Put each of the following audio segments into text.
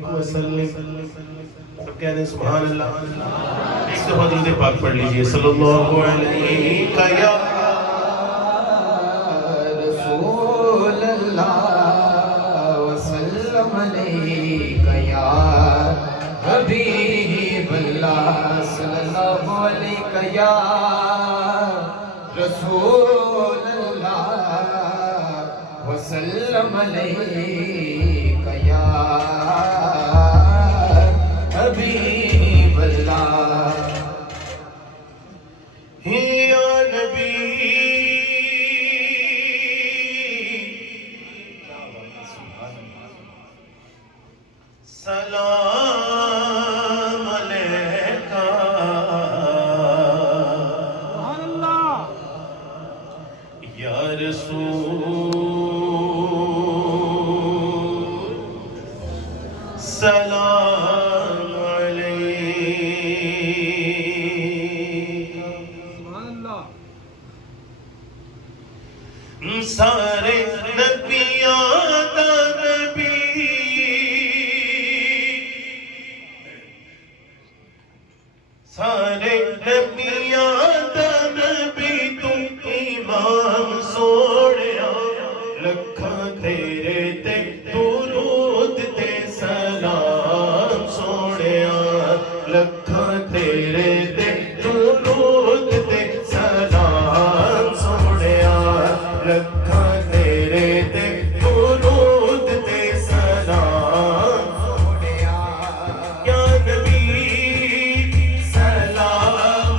सब कह रहे सुभान अल्लाह। एक दफा दुरूद पाक पढ़ लीजिए सल्लल्लाहु अलैहि या रसूल अल्लाह वसल्लम अलैका या हबीब अल्लाह सल्लल्लाहु अलैका या रसूल अल्लाह वसल्लम अलैका या हबीब अल्लाह। या नबी सलाम अलैका या रसूल सलाम अलैका। सारे नबियां दा नबी सारे नबियां दा नबी तू इमाम सोहणिया लखां तेरे ते दुरूद ते सलाम सोहणिया लखां तेरे ते दुरूद ते सलाम सोहणिया लखां तेरे ते दुरूद ते सलाम सोहणिया। या नबी सलाम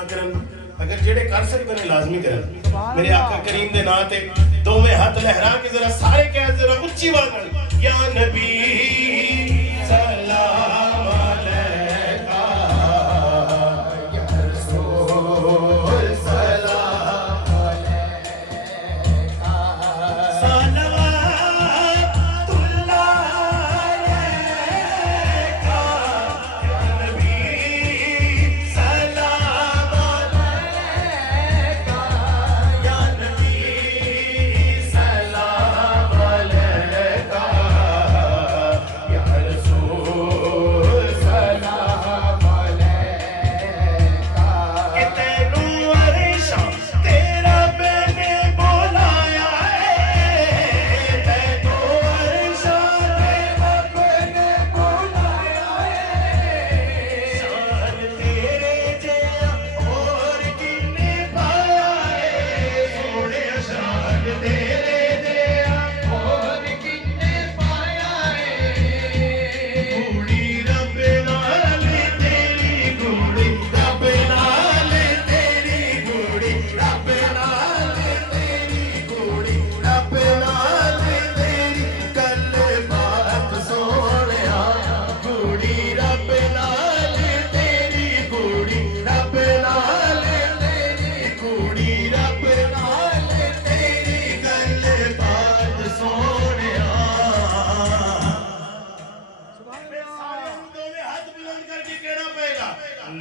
ना करन अगर जेड़े कर सकते ने लाजमी करन मेरे आका करीम दे नाम ते दोवें हाथ लहरा के जरा सारे कह जरा ऊंची आवाज नाल या नबी सलाम अलैका या रसूल सलाम अलैका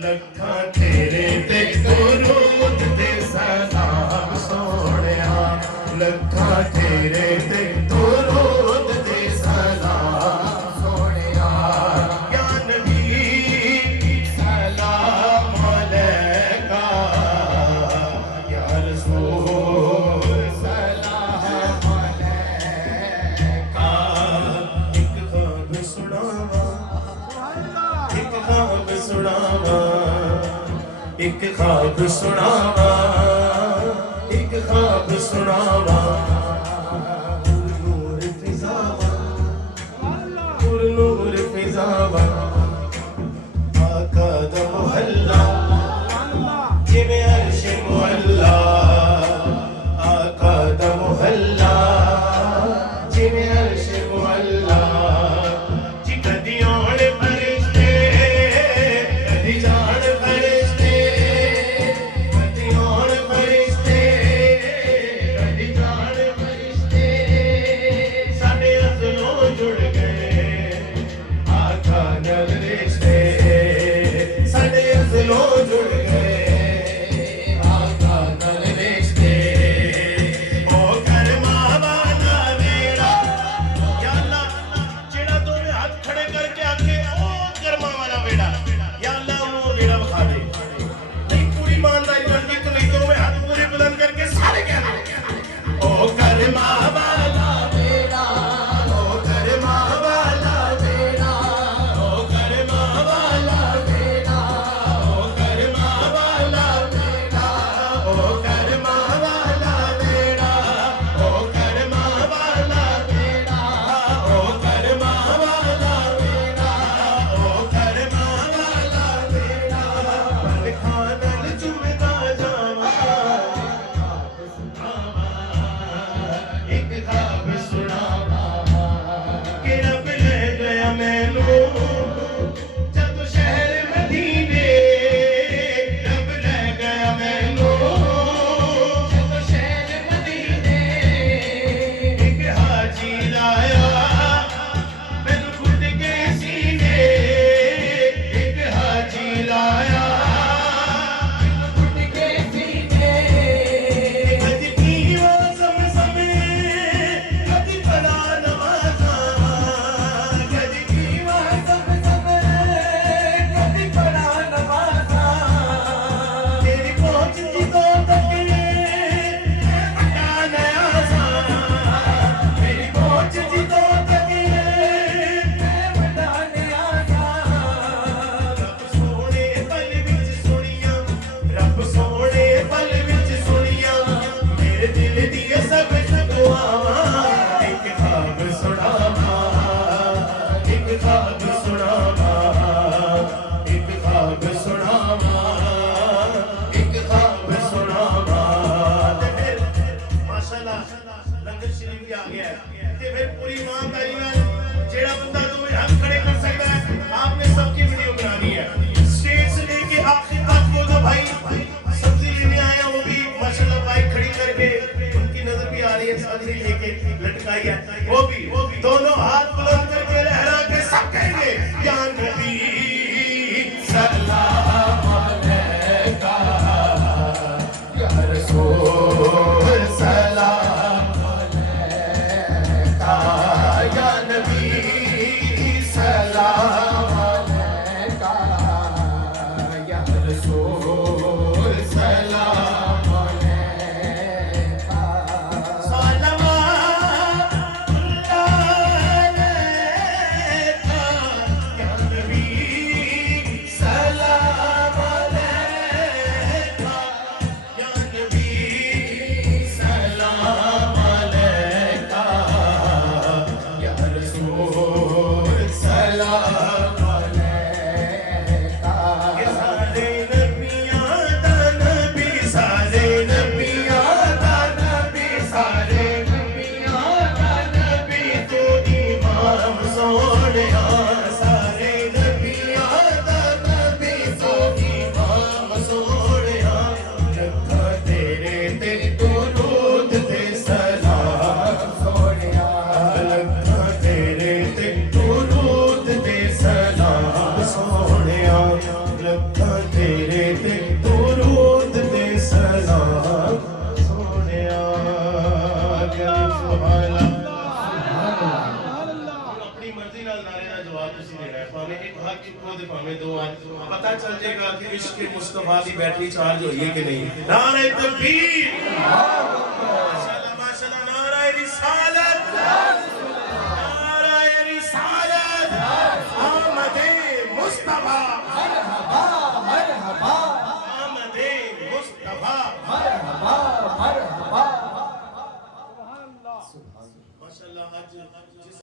लखा तेरे ते दुरूद ते सलाम सोहणिया लखा तेरे ते दुरूद ते सलाम सोहणिया या नबी सलाम अलैका या रसूल सलाम अलैका एक ख्वाब सुनावा एक ख्वाब सुनावा एक ख्वाब सुनावा एक ख्वाब सुनावा नूर फिजावा नूर फिजावा आका दा मोहल्ला जिवें अर्श मुअल्ला आका दा मोहल्ला जिवें अर्श मुअल्ला जी कदी आण फरिश्ते कदी जाण फरिश्ते कदी आण फरिश्ते कदी जाण फरिश्ते साडे अज़लों जुड़ गए आका नाल रिश्ते साडे अज़लों जुड़ गए आका नाल रिश्ते ओ करमा वाला वेड़ा या अल्लाह जेड़ा दोवें हाथ खड़े करके आके ओ करमा वाला वेड़ा या अल्लाह वो वेड़ा विखा दे नहीं पूरी ईमानदारी नाल कि नहीं दोवें हाथ पूरे बुलंद करके सारे कह दे ओ करमा वाला वेड़ा ओ करमा वाला वेड़ा ओ करमा वाला वेड़ा ओ करमा वाला वेड़ा ओ करमा वाला वेड़ा ओ करमा वाला वेड़ा ओ करमा वाला वेड़ा ओ करमा वाला वेड़ा खानल चुमदा जावा एक ख्वाब सुनावा कि रब ले गया मैनू जब शहर मदीने रब ले गया मैनू जब शहर मदीने एक हाजी लाया मैनू खुद के सीने एक हाजी लाया मैनू खुद के सीने कदी पीवा समसमे कदी पढ़ा नमाज़ा कदी पीवा समसमे कदी पढ़ा नमाज़ा तेरी पहुंच दी तो तक बड़ा नयाज़ा मेरी पहुंच दी तो तक बड़ा नयाज़ा रब सोने पल विच सुनिया रब सोने पल विच सुनिया मेरे दिल दी सब दुआवां एक ख्वाब सुनावा एक ख्वाब सुनावा एक ख्वाब सुनावा समझ आ गया है ते फिर पूरी ईमानदारी नाल जेड़ा बंदा दोवें हाथ खड़े कर सकता है आपने सबकी वीडियो बनानी है स्टेज से लेके आखिर तक वो जो भाई सब्जी लेने आए हैं वो भी माशाल्लाह बाइक खड़ी करके उनकी नजर भी आ रही है सब्जी लेके लटकाई है वो भी दोनों हाथ बुलंद करके लहरा के सब कहेंगे या नबी सलाम अलैका या रसूल सलाम अलैका या नबी सलाम अलैका या रसूल सलाम अलैका अपनी मर्जी नाल नारे दा जवाब तुसी देना है भावे एक हाथ चुको ते भावे दो हाथ पता चल जाएगा कि इश्क मुस्तफा दी बैटरी चार्ज होई है कि नहीं नारे तकबीर